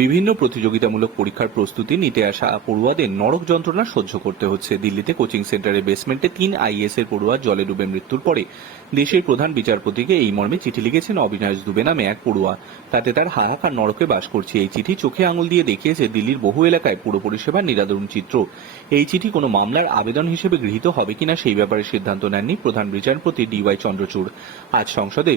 বিভিন্ন প্রতিযোগিতামূলক পরীক্ষার প্রস্তুতি নিতে আসা পড়ুয়াদের নরক যন্ত্রণা সহ্য করতে হচ্ছে। দিল্লিতে কোচিং সেন্টারের বেসমেন্টে তিন আইএস এর পড়ুয়া জলে ডুবে মৃত্যুর পরে দেশের প্রধান বিচারপতিকে এই মর্মে চিঠি লিখেছেন অবিনাশ দুবে নামে এক পড়ুয়া। তাতে তার হাহাকার নরকে বাস করছে। এই চিঠি চোখে আঙুল দিয়ে দেখিয়েছে দিল্লির বহু এলাকায় পুরো পরিষেবার নিরাদরণ চিত্র। এই চিঠি কোনো মামলার আবেদন হিসেবে গৃহীত হবে কিনা সেই ব্যাপারে সিদ্ধান্ত নেননি প্রধান বিচারপতি ডিওয়াই চন্দ্রচূড়। আজ সংসদে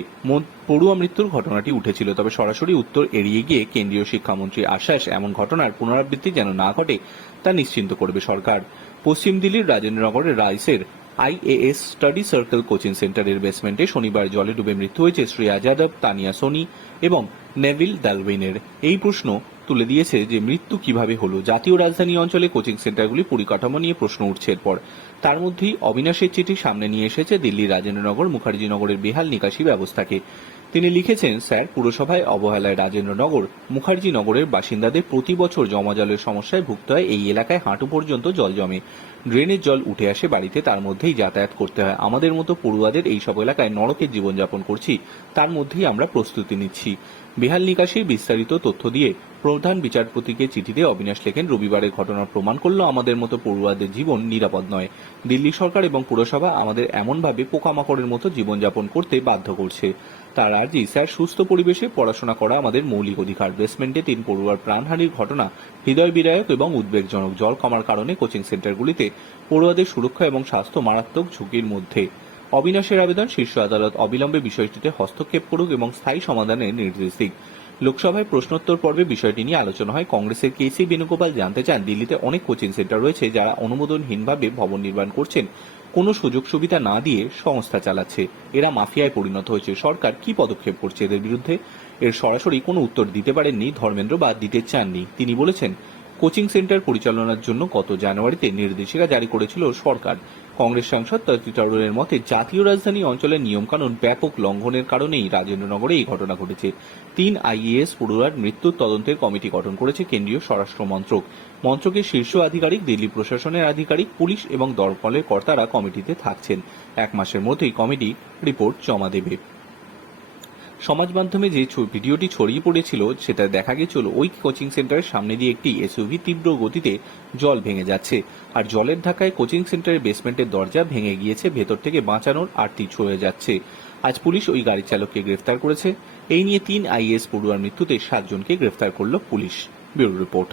পড়ুয়া মৃত্যুর ঘটনাটি উঠেছিল, তবে সরাসরি উত্তর এড়িয়ে গিয়ে কেন্দ্রীয় শিক্ষামন্ত্রীর আশ্বাস এমন ঘটনার পুনরাবৃত্তি যেন না ঘটে, তা নিশ্চিন্ত করবে সরকার। পশ্চিম দিল্লির রাজেন্দ্রনগরের রাইসের আইএএস স্টাডি সার্কেল কোচিং সেন্টারের বেসমেন্টে শনিবার জলে ডুবে মৃত্যু হয়েছে শ্রেয়া যাদব, তানিয়া সোনি এবং নেভিল দালউইনের এই প্রশ্ন তুলে দিয়েছে যে মৃত্যু কীভাবে হলো। জাতীয় রাজধানী অঞ্চলে কোচিং সেন্টারগুলি পরিকাঠামো নিয়ে প্রশ্ন উঠছে এরপর। তার মধ্যেই অবিনাশের চিঠি সামনে নিয়ে এসেছে দিল্লির রাজেন্দ্রনগর, মুখার্জিনগরের বেহাল নিকাশি ব্যবস্থাকে। তিনি লিখেছেন, স্যার, পুরসভায় অবহেলায় রাজেন্দ্রনগর, মুখার্জিনগরের বাসিন্দাদের প্রতি বছর জমা জলের সমস্যায় ভুগতে হয় এই এলাকায় হাঁটু পর্যন্ত জল জমে। ড্রেনের জল উঠে আসে বাড়িতে, তার মধ্যেই যাতায়াত করতে হয়। আমাদের মতো পড়ুয়াদের এই সব এলাকায় নরকের জীবনযাপন করছি, তার মধ্যেই আমরা প্রস্তুতি নিচ্ছি। বেহাল নিকাশির বিস্তারিত তথ্য দিয়ে প্রধান বিচারপতিকে চিঠিতে অবিনাশ লেখেন, রবিবারের ঘটনা প্রমাণ করল, আমাদের মতো পড়ুয়াদের জীবন নিরাপদ নয়। দিল্লি সরকার এবং পুরসভা আমাদের এমনভাবে পোকামাকড়ের মতো জীবনযাপন করতে বাধ্য করছে। তার আর্জি স্যার, সুস্থ পরিবেশে পড়াশোনা করা আমাদের মৌলিক অধিকার। বেসমেন্টে তিন পড়ুয়ার প্রাণহানির ঘটনা হৃদয় বিদায়ক এবং উদ্বেগজনক জল কমার কারণে কোচিং সেন্টারগুলিতে পড়ুয়াদের সুরক্ষা এবং স্বাস্থ্য মারাত্মক ঝুঁকির মধ্যে। অবিনাশের আবেদন শীর্ষ আদালত অবিলম্বে বিষয়টিতে হস্তক্ষেপ করুক এবং স্থায়ী সমাধানের নির্দেশ দিক। লোকসভায় প্রশ্নোত্তর পর্বে বিষয়টি নিয়ে আলোচনা হয় কংগ্রেসের কেসি বেণুগোপাল। জানতে চান, দিল্লিতে অনেক কোচিং সেন্টার রয়েছে যারা অনুমোদনহীনভাবে ভবন নির্মাণ করছেন। কোনো সুযোগ সুবিধা না দিয়ে সংস্থা চালাচ্ছে। এরা মাফিয়ায় পরিণত হয়েছে। সরকার কি পদক্ষেপ করছে এদের বিরুদ্ধে? এর সরাসরি কোনো উত্তর দিতে পারেননি, ধর্মেন্দ্র বা দিতে চাননি। তিনি বলেছেন কোচিং সেন্টার পরিচালনার জন্য গত জানুয়ারিতে নির্দেশিকা জারি করেছিল সরকার। কংগ্রেস সাংসদ তর্কি তরুণের মতে, জাতীয় রাজধানী অঞ্চলের নিয়মকানুন ব্যাপক লঙ্ঘনের কারণেই রাজেন্দ্রনগরে এই ঘটনা ঘটেছে। তিন আইএএস পড়ুয়ার মৃত্যুর তদন্তের কমিটি গঠন করেছে কেন্দ্রীয় স্বরাষ্ট্র মন্ত্রক। মন্ত্রকের শীর্ষ আধিকারিক, দিল্লি প্রশাসনের আধিকারিক, পুলিশ এবং দরকলের কর্তারা কমিটিতে থাকছেন। এক মাসের মধ্যেই কমিটি রিপোর্ট জমা দেবে। সমাজ মাধ্যমে যে ভিডিওটি ছড়িয়ে পড়েছিল, সেটা দেখা গেছিল ওই কোচিং সেন্টারের সামনে দিয়ে একটি এসইউভি তীব্র গতিতে জল ভেঙে যাচ্ছে। আর জলের ধাক্কায় কোচিং সেন্টারের বেসমেন্টের দরজা ভেঙে গিয়েছে, ভেতর থেকে বাঁচানোর আরতি ছড়ে যাচ্ছে। আজ পুলিশ ওই গাড়ির চালককে গ্রেফতার করেছে। এই নিয়ে তিন আইএস পড়ুয়ার মৃত্যুতে সাতজনকে গ্রেফতার করল পুলিশ। Bureau report.